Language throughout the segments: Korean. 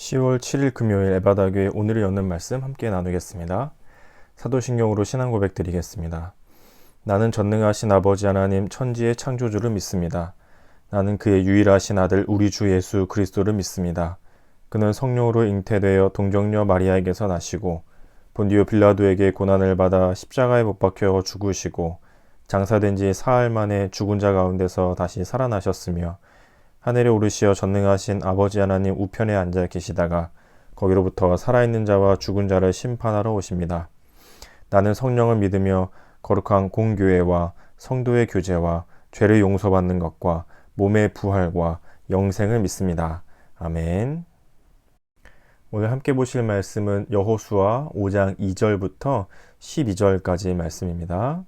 10월 7일 금요일 에바다교회 오늘을 여는 말씀 함께 나누겠습니다. 사도신경으로 신앙 고백 드리겠습니다. 나는 전능하신 아버지 하나님 천지의 창조주를 믿습니다. 나는 그의 유일하신 아들 우리 주 예수 그리스도를 믿습니다. 그는 성령으로 잉태되어 동정녀 마리아에게서 나시고 본디오 빌라도에게 고난을 받아 십자가에 못 박혀 죽으시고 장사된 지 사흘 만에 죽은 자 가운데서 다시 살아나셨으며 하늘에 오르시어 전능하신 아버지 하나님 우편에 앉아 계시다가 거기로부터 살아있는 자와 죽은 자를 심판하러 오십니다. 나는 성령을 믿으며 거룩한 공교회와 성도의 교제와 죄를 용서받는 것과 몸의 부활과 영생을 믿습니다. 아멘. 오늘 함께 보실 말씀은 여호수아 5장 2절부터 12절까지 말씀입니다.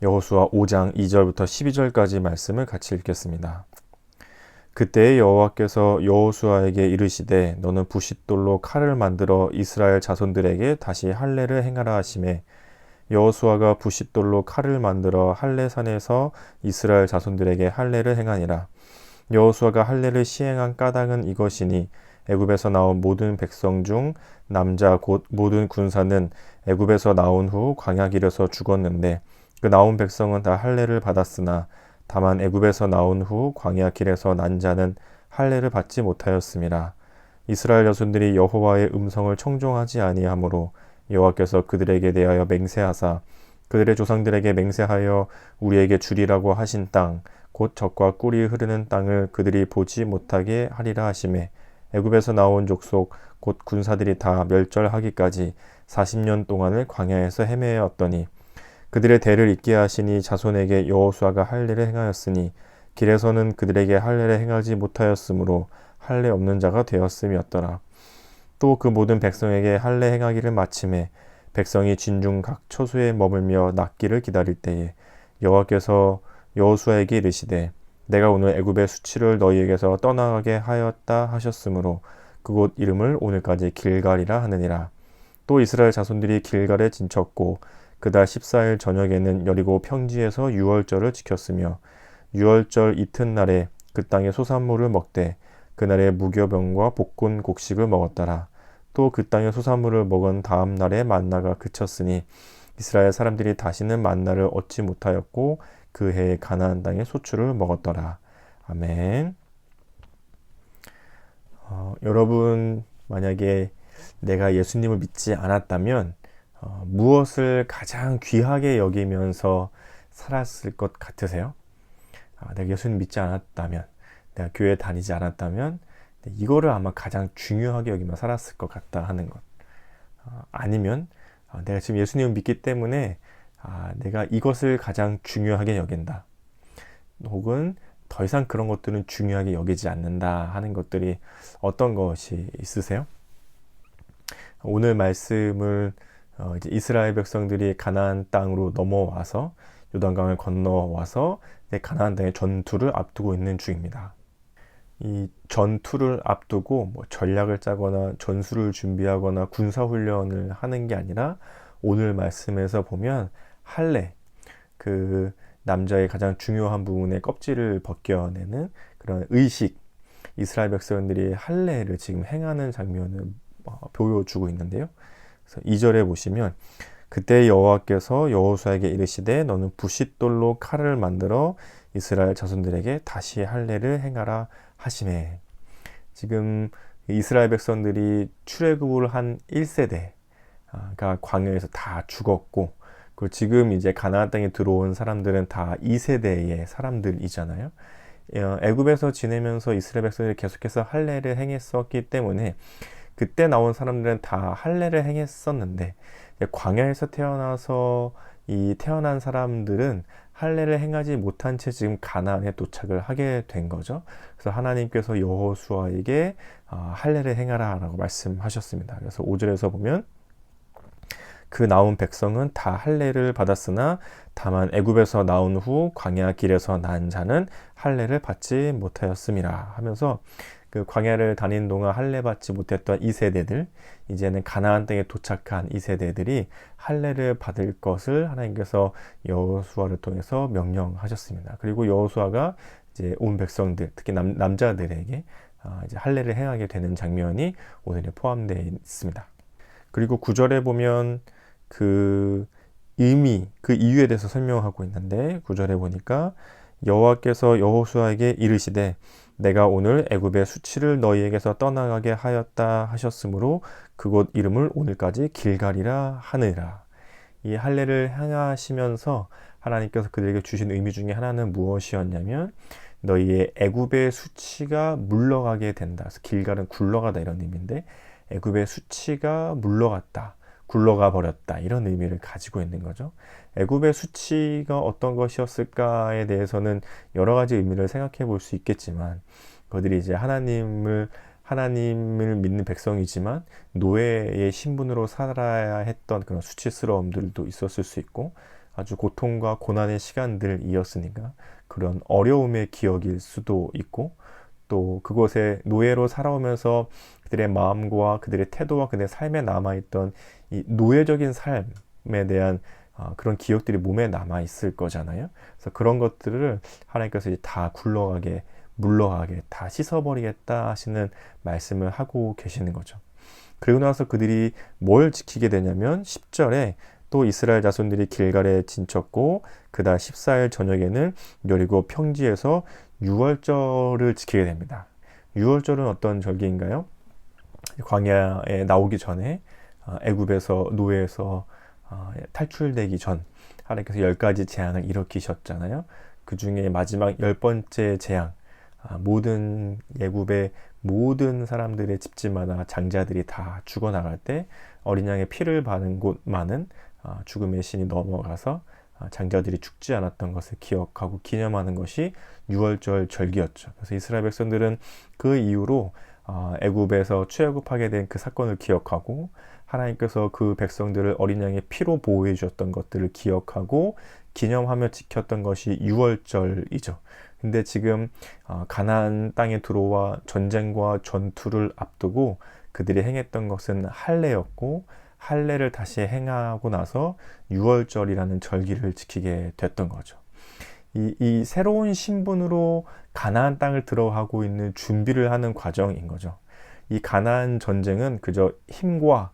여호수아 5장 2절부터 12절까지 말씀을 같이 읽겠습니다. 그때 여호와께서 여호수아에게 이르시되 너는 부싯돌로 칼을 만들어 이스라엘 자손들에게 다시 할례를 행하라 하시매 여호수아가 부싯돌로 칼을 만들어 할례산에서 이스라엘 자손들에게 할례를 행하니라. 여호수아가 할례를 시행한 까닭은 이것이니 애굽에서 나온 모든 백성 중 남자 곧 모든 군사는 애굽에서 나온 후 광야길에서 죽었는데 그 나온 백성은 다 할례를 받았으나 다만 애굽에서 나온 후 광야 길에서 난 자는 할례를 받지 못하였음이라. 이스라엘 자손들이 여호와의 음성을 청종하지 아니하므로 여호와께서 그들에게 대하여 맹세하사 그들의 조상들에게 맹세하여 우리에게 주리라고 하신 땅 곧 젖과 꿀이 흐르는 땅을 그들이 보지 못하게 하리라 하시매 애굽에서 나온 족속 곧 군사들이 다 멸절하기까지 40년 동안을 광야에서 헤매었더니 그들의 대를 잇게 하시니 자손에게 여호수아가 할례를 행하였으니 길에서는 그들에게 할례를 행하지 못하였으므로 할례 없는 자가 되었음이었더라. 또 그 모든 백성에게 할례 행하기를 마침에 백성이 진중 각 처소에 머물며 낫기를 기다릴 때에 여호와께서 여호수아에게 이르시되 내가 오늘 애굽의 수치를 너희에게서 떠나가게 하였다 하셨으므로 그곳 이름을 오늘까지 길갈이라 하느니라. 또 이스라엘 자손들이 길갈에 진쳤고 그달 14일 저녁에는 여리고 평지에서 유월절을 지켰으며 유월절 이튿날에 그 땅의 소산물을 먹되 그날에 무교병과 볶은 곡식을 먹었더라. 또 그 땅의 소산물을 먹은 다음 날에 만나가 그쳤으니 이스라엘 사람들이 다시는 만나를 얻지 못하였고 그 해에 가나안 땅의 소출을 먹었더라. 아멘. 여러분 만약에 내가 예수님을 믿지 않았다면 무엇을 가장 귀하게 여기면서 살았을 것 같으세요? 내가 예수님 믿지 않았다면, 내가 교회 다니지 않았다면 이거를 아마 가장 중요하게 여기며 살았을 것 같다 하는 것. 아니면 내가 지금 예수님을 믿기 때문에 내가 이것을 가장 중요하게 여긴다. 혹은 더 이상 그런 것들은 중요하게 여기지 않는다 하는 것들이 어떤 것이 있으세요? 오늘 말씀을 이제 이스라엘 백성들이 가나안 땅으로 넘어와서 요단강을 건너와서 가나안 땅의 전투를 앞두고 있는 중입니다. 이 전투를 앞두고 뭐 전략을 짜거나 전술을 준비하거나 군사훈련을 하는 게 아니라 오늘 말씀에서 보면 할례, 그 남자의 가장 중요한 부분의 껍질을 벗겨내는 그런 의식, 이스라엘 백성들이 할례를 지금 행하는 장면을 보여주고 있는데요. 그래서 2절에 보시면 그때 여호와께서 여호수아에게 이르시되 너는 부싯돌로 칼을 만들어 이스라엘 자손들에게 다시 할례를 행하라 하시매. 지금 이스라엘 백성들이 출애굽을 한 1세대가 광야에서 다 죽었고 그리고 지금 이제 가나안 땅에 들어온 사람들은 다 2세대의 사람들이잖아요. 애굽에서 지내면서 이스라엘 백성들이 계속해서 할례를 행했었기 때문에 그때 나온 사람들은 다 할례를 행했었는데 광야에서 태어나서 태어난 사람들은 할례를 행하지 못한 채 지금 가나안에 도착을 하게 된 거죠. 그래서 하나님께서 여호수아에게 할례를 행하라 라고 말씀하셨습니다. 그래서 5절에서 보면 그 나온 백성은 다 할례를 받았으나 다만 애굽에서 나온 후 광야 길에서 난 자는 할례를 받지 못하였음이라 하면서 그 광야를 다닌 동안 할례 받지 못했던 2세대들, 이제는 가나안 땅에 도착한 2세대들이 할례를 받을 것을 하나님께서 여호수아를 통해서 명령하셨습니다. 그리고 여호수아가 이제 온 백성들, 특히 남자들에게 이제 할례를 행하게 되는 장면이 오늘에 포함되어 있습니다. 그리고 9절에 보면 그 의미, 그 이유에 대해서 설명하고 있는데 9절에 보니까 여호와께서 여호수아에게 이르시되 내가 오늘 애굽의 수치를 너희에게서 떠나가게 하였다 하셨으므로 그곳 이름을 오늘까지 길갈이라 하느니라. 이 할례를 행하시면서 하나님께서 그들에게 주신 의미 중에 하나는 무엇이었냐면 너희의 애굽의 수치가 물러가게 된다. 그래서 길갈은 굴러가다 이런 의미인데 애굽의 수치가 물러갔다. 굴러가 버렸다. 이런 의미를 가지고 있는 거죠. 애굽의 수치가 어떤 것이었을까에 대해서는 여러 가지 의미를 생각해 볼 수 있겠지만 그들이 이제 하나님을 믿는 백성이지만 노예의 신분으로 살아야 했던 그런 수치스러움들도 있었을 수 있고 아주 고통과 고난의 시간들이었으니까 그런 어려움의 기억일 수도 있고 또 그곳에 노예로 살아오면서 그들의 마음과 그들의 태도와 그들의 삶에 남아있던 이 노예적인 삶에 대한 그런 기억들이 몸에 남아있을 거잖아요. 그래서 그런 것들을 하나님께서 이제 다 굴러가게 물러가게 다 씻어버리겠다 하시는 말씀을 하고 계시는 거죠. 그리고 나서 그들이 뭘 지키게 되냐면 10절에 또 이스라엘 자손들이 길갈에 진쳤고 그달 14일 저녁에는 여리고 평지에서 유월절을 지키게 됩니다. 유월절은 어떤 절기인가요? 광야에 나오기 전에 애굽에서 노예에서 탈출되기 전 하나님께서 10가지 재앙을 일으키셨잖아요. 그 중에 마지막 10번째 재앙 모든 애굽의 모든 사람들의 집집마다 장자들이 다 죽어나갈 때 어린 양의 피를 바른 곳만은 죽음의 신이 넘어가서 장자들이 죽지 않았던 것을 기억하고 기념하는 것이 유월절 절기였죠. 그래서 이스라엘 백성들은 그 이후로 애굽에서 출애굽하게 된 그 사건을 기억하고 하나님께서 그 백성들을 어린 양의 피로 보호해 주셨던 것들을 기억하고 기념하며 지켰던 것이 유월절이죠. 근데 지금 가나안 땅에 들어와 전쟁과 전투를 앞두고 그들이 행했던 것은 할례였고 할례를 다시 행하고 나서 유월절이라는 절기를 지키게 됐던 거죠. 이 새로운 신분으로 가나안 땅을 들어가고 있는 준비를 하는 과정인 거죠. 이 가나안 전쟁은 그저 힘과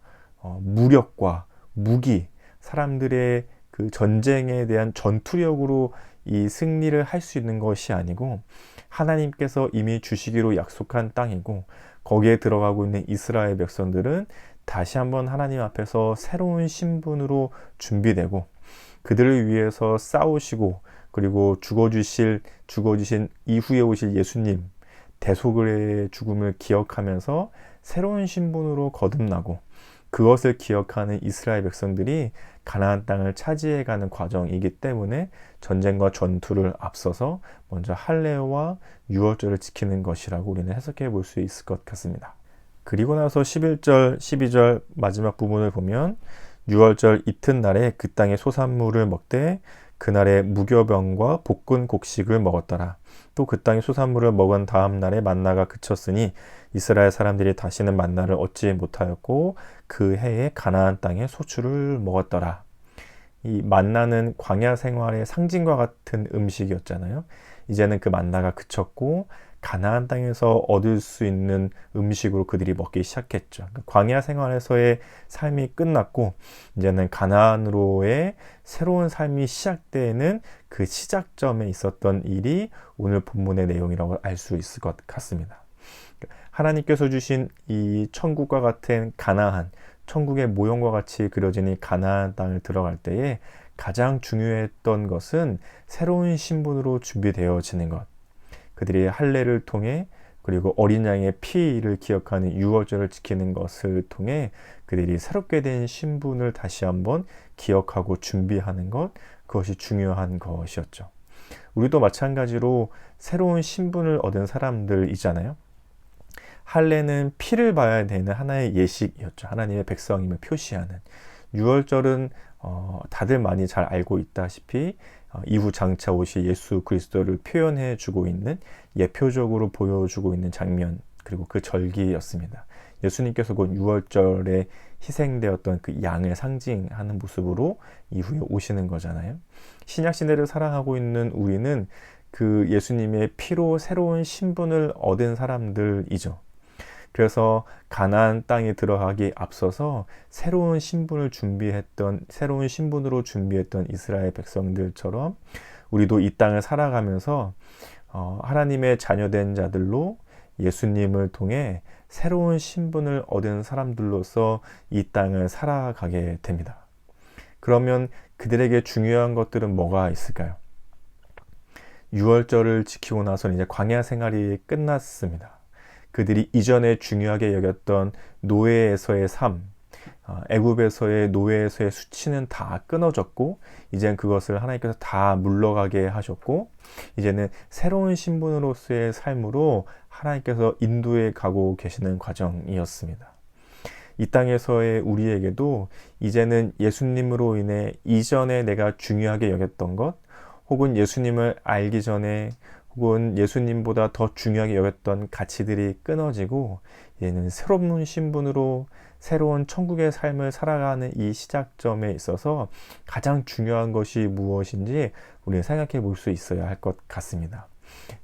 무력과 무기, 사람들의 그 전쟁에 대한 전투력으로 이 승리를 할 수 있는 것이 아니고 하나님께서 이미 주시기로 약속한 땅이고 거기에 들어가고 있는 이스라엘 백성들은 다시 한번 하나님 앞에서 새로운 신분으로 준비되고 그들을 위해서 싸우시고 그리고 죽어주신 이후에 오실 예수님 대속의 죽음을 기억하면서 새로운 신분으로 거듭나고 그것을 기억하는 이스라엘 백성들이 가나안 땅을 차지해가는 과정이기 때문에 전쟁과 전투를 앞서서 먼저 할례와 유월절을 지키는 것이라고 우리는 해석해 볼 수 있을 것 같습니다. 그리고 나서 11절, 12절 마지막 부분을 보면 유월절 이튿날에 그 땅의 소산물을 먹되 그날에 무교병과 볶은 곡식을 먹었더라. 또 그 땅의 소산물을 먹은 다음 날에 만나가 그쳤으니 이스라엘 사람들이 다시는 만나를 얻지 못하였고 그 해에 가나안 땅의 소출을 먹었더라. 이 만나는 광야 생활의 상징과 같은 음식이었잖아요. 이제는 그 만나가 그쳤고 가나안 땅에서 얻을 수 있는 음식으로 그들이 먹기 시작했죠. 광야 생활에서의 삶이 끝났고 이제는 가나안으로의 새로운 삶이 시작되는 그 시작점에 있었던 일이 오늘 본문의 내용이라고 알 수 있을 것 같습니다. 하나님께서 주신 이 천국과 같은 가나안, 천국의 모형과 같이 그려진 이 가나안 땅을 들어갈 때에 가장 중요했던 것은 새로운 신분으로 준비되어지는 것. 그들이 할례를 통해 그리고 어린 양의 피를 기억하는 유월절을 지키는 것을 통해 그들이 새롭게 된 신분을 다시 한번 기억하고 준비하는 것, 그것이 중요한 것이었죠. 우리도 마찬가지로 새로운 신분을 얻은 사람들이잖아요. 할례는 피를 봐야 되는 하나의 예식이었죠. 하나님의 백성임을 표시하는. 유월절은 다들 많이 잘 알고 있다시피 이후 장차 오실 예수 그리스도를 표현해 주고 있는 예표적으로 보여주고 있는 장면 그리고 그 절기였습니다. 예수님께서 곧 유월절에 희생되었던 그 양을 상징하는 모습으로 이후에 오시는 거잖아요. 신약 시대를 살아가고 있는 우리는 그 예수님의 피로 새로운 신분을 얻은 사람들이죠. 그래서 가나안 땅에 들어가기 앞서서 새로운 신분으로 준비했던 이스라엘 백성들처럼 우리도 이 땅을 살아가면서 하나님의 자녀된 자들로 예수님을 통해 새로운 신분을 얻은 사람들로서 이 땅을 살아가게 됩니다. 그러면 그들에게 중요한 것들은 뭐가 있을까요? 유월절을 지키고 나서는 이제 광야 생활이 끝났습니다. 그들이 이전에 중요하게 여겼던 노예에서의 삶, 애굽에서의 노예에서의 수치는 다 끊어졌고, 이제는 그것을 하나님께서 다 물러가게 하셨고, 이제는 새로운 신분으로서의 삶으로 하나님께서 인도해 가고 계시는 과정이었습니다. 이 땅에서의 우리에게도 이제는 예수님으로 인해 이전에 내가 중요하게 여겼던 것, 혹은 예수님을 알기 전에 혹은 예수님보다 더 중요하게 여겼던 가치들이 끊어지고 이제는 새로운 신분으로 새로운 천국의 삶을 살아가는 이 시작점에 있어서 가장 중요한 것이 무엇인지 우리는 생각해 볼 수 있어야 할 것 같습니다.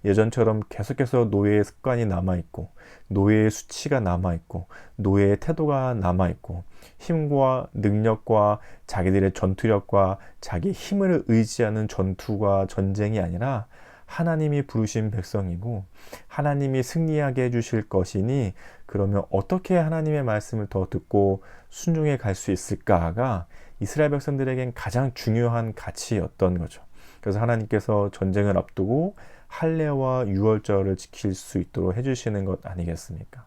예전처럼 계속해서 노예의 습관이 남아있고, 노예의 수치가 남아있고, 노예의 태도가 남아있고, 힘과 능력과 자기들의 전투력과 자기 힘을 의지하는 전투가 전쟁이 아니라 하나님이 부르신 백성이고 하나님이 승리하게 해주실 것이니, 그러면 어떻게 하나님의 말씀을 더 듣고 순종해 갈 수 있을까가 이스라엘 백성들에겐 가장 중요한 가치였던 거죠. 그래서 하나님께서 전쟁을 앞두고 할례와 유월절을 지킬 수 있도록 해주시는 것 아니겠습니까?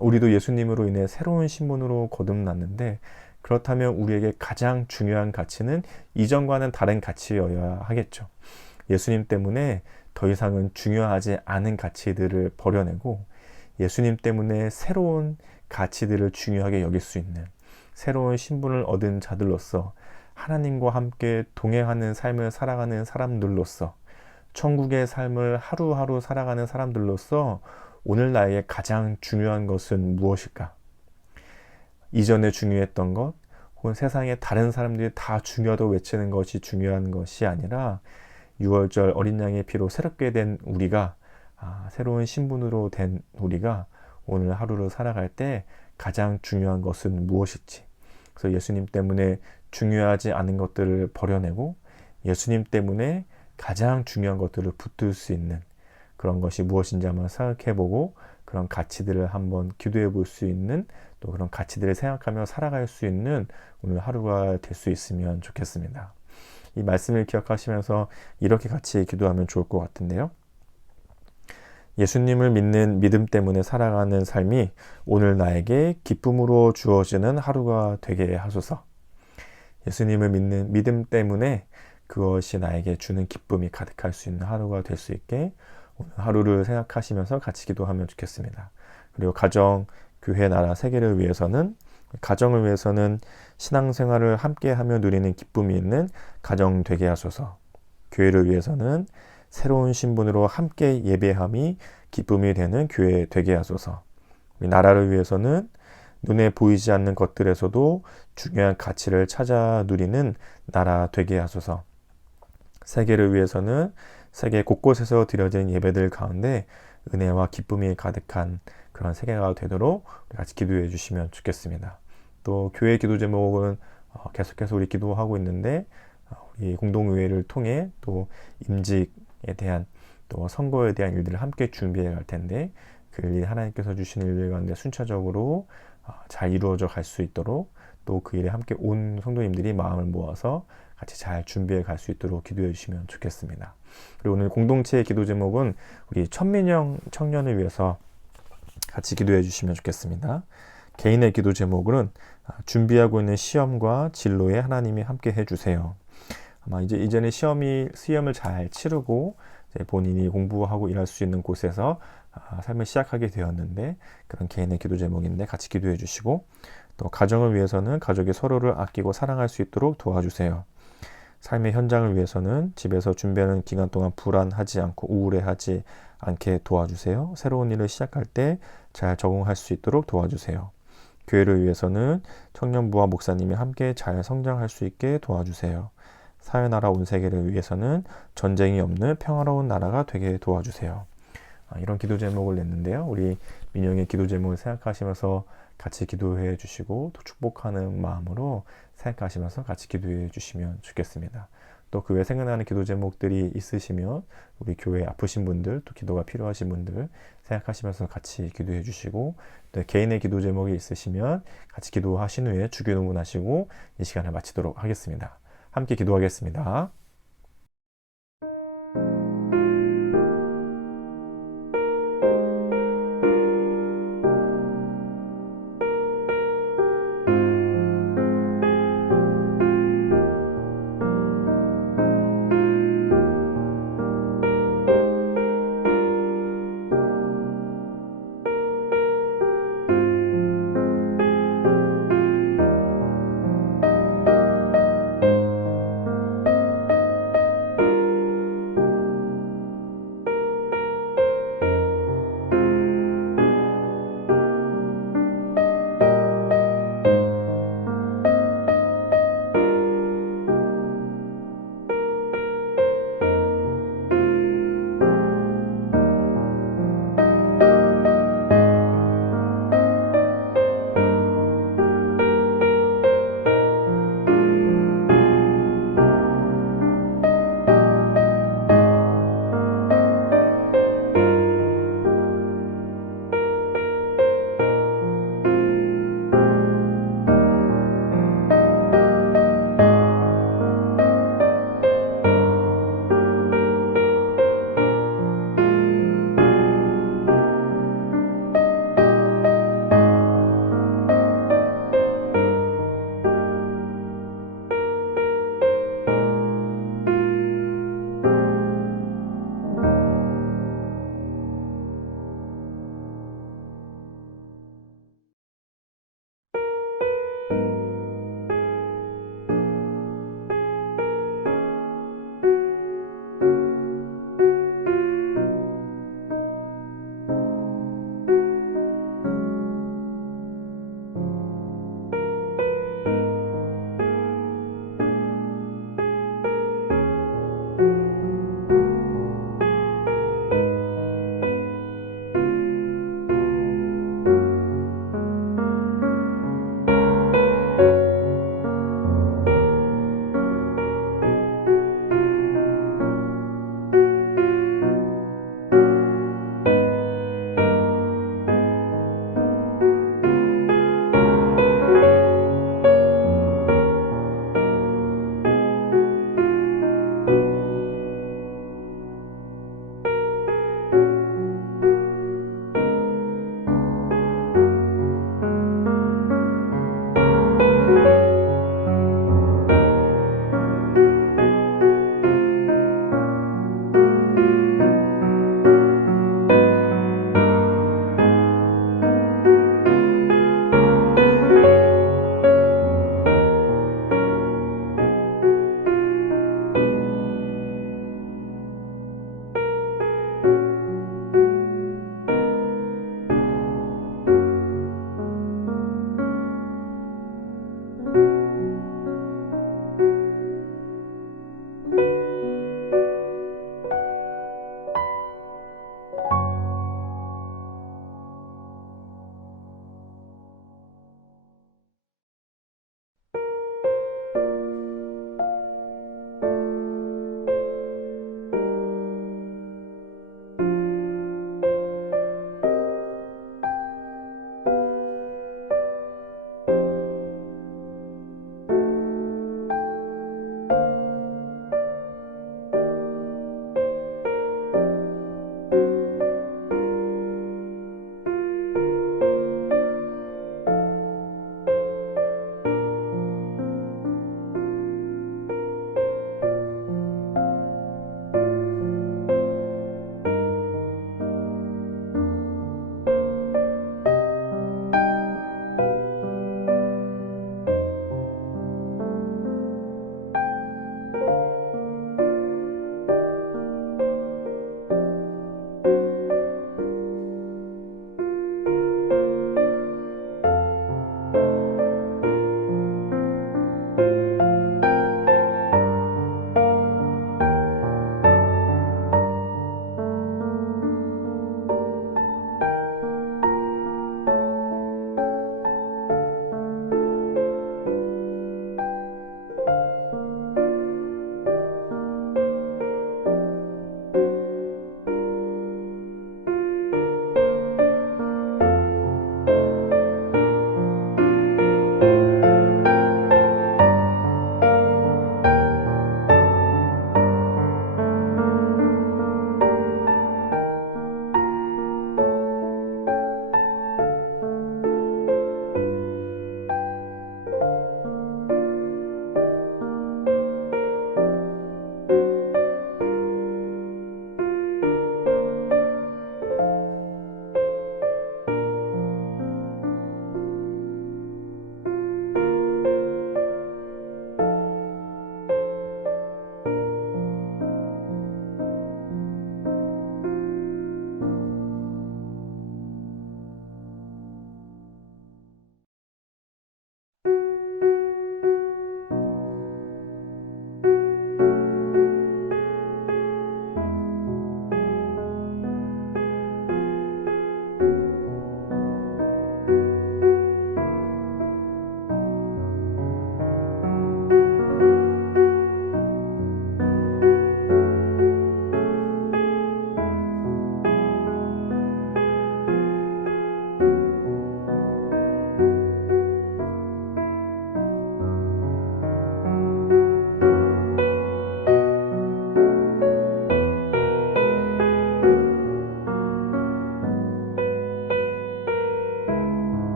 우리도 예수님으로 인해 새로운 신분으로 거듭났는데, 그렇다면 우리에게 가장 중요한 가치는 이전과는 다른 가치여야 하겠죠. 예수님 때문에 더 이상은 중요하지 않은 가치들을 버려내고 예수님 때문에 새로운 가치들을 중요하게 여길 수 있는 새로운 신분을 얻은 자들로서 하나님과 함께 동행하는 삶을 살아가는 사람들로서 천국의 삶을 하루하루 살아가는 사람들로서 오늘 나에게 가장 중요한 것은 무엇일까? 이전에 중요했던 것, 혹은 세상에 다른 사람들이 다 중요하다고 외치는 것이 중요한 것이 아니라 유월절 어린 양의 피로 새롭게 된 우리가, 새로운 신분으로 된 우리가 오늘 하루를 살아갈 때 가장 중요한 것은 무엇일지, 그래서 예수님 때문에 중요하지 않은 것들을 버려내고 예수님 때문에 가장 중요한 것들을 붙들 수 있는 그런 것이 무엇인지 한번 생각해보고 그런 가치들을 한번 기도해 볼 수 있는, 또 그런 가치들을 생각하며 살아갈 수 있는 오늘 하루가 될 수 있으면 좋겠습니다. 이 말씀을 기억하시면서 이렇게 같이 기도하면 좋을 것 같은데요. 예수님을 믿는 믿음 때문에 살아가는 삶이 오늘 나에게 기쁨으로 주어지는 하루가 되게 하소서. 예수님을 믿는 믿음 때문에 그것이 나에게 주는 기쁨이 가득할 수 있는 하루가 될 수 있게 오늘 하루를 생각하시면서 같이 기도하면 좋겠습니다. 그리고 가정, 교회, 나라, 세계를 위해서는, 가정을 위해서는 신앙생활을 함께하며 누리는 기쁨이 있는 가정 되게 하소서. 교회를 위해서는 새로운 신분으로 함께 예배함이 기쁨이 되는 교회 되게 하소서. 우리 나라를 위해서는 눈에 보이지 않는 것들에서도 중요한 가치를 찾아 누리는 나라 되게 하소서. 세계를 위해서는 세계 곳곳에서 드려진 예배들 가운데 은혜와 기쁨이 가득한 그런 세계가 되도록 같이 기도해 주시면 좋겠습니다. 또 교회 기도 제목은 계속해서 우리 기도하고 있는데, 우리 공동의회를 통해 또 임직에 대한, 또 선거에 대한 일들을 함께 준비해 갈 텐데, 그 일 하나님께서 주시는 일들 가운데 순차적으로 잘 이루어져 갈 수 있도록, 또 그 일에 함께 온 성도님들이 마음을 모아서 같이 잘 준비해 갈 수 있도록 기도해 주시면 좋겠습니다. 그리고 오늘 공동체의 기도 제목은 우리 천민영 청년을 위해서 같이 기도해 주시면 좋겠습니다. 개인의 기도 제목은 준비하고 있는 시험과 진로에 하나님이 함께 해주세요. 아마 이전에 시험을 잘 치르고 이제 본인이 공부하고 일할 수 있는 곳에서 삶을 시작하게 되었는데, 그런 개인의 기도 제목인데 같이 기도해 주시고, 또 가정을 위해서는 가족이 서로를 아끼고 사랑할 수 있도록 도와주세요. 삶의 현장을 위해서는 집에서 준비하는 기간 동안 불안하지 않고 우울해하지 않게 도와주세요. 새로운 일을 시작할 때 잘 적응할 수 있도록 도와주세요. 교회를 위해서는 청년부와 목사님이 함께 잘 성장할 수 있게 도와주세요. 사회나라 온 세계를 위해서는 전쟁이 없는 평화로운 나라가 되게 도와주세요. 이런 기도 제목을 냈는데요. 우리 민영의 기도 제목을 생각하시면서 같이 기도해 주시고 또 축복하는 마음으로 생각하시면서 같이 기도해 주시면 좋겠습니다. 또 그 외에 생각나는 기도 제목들이 있으시면 우리 교회 아프신 분들, 또 기도가 필요하신 분들 생각하시면서 같이 기도해 주시고, 또 개인의 기도 제목이 있으시면 같이 기도하신 후에 주기도문 하시고 이 시간을 마치도록 하겠습니다. 함께 기도하겠습니다.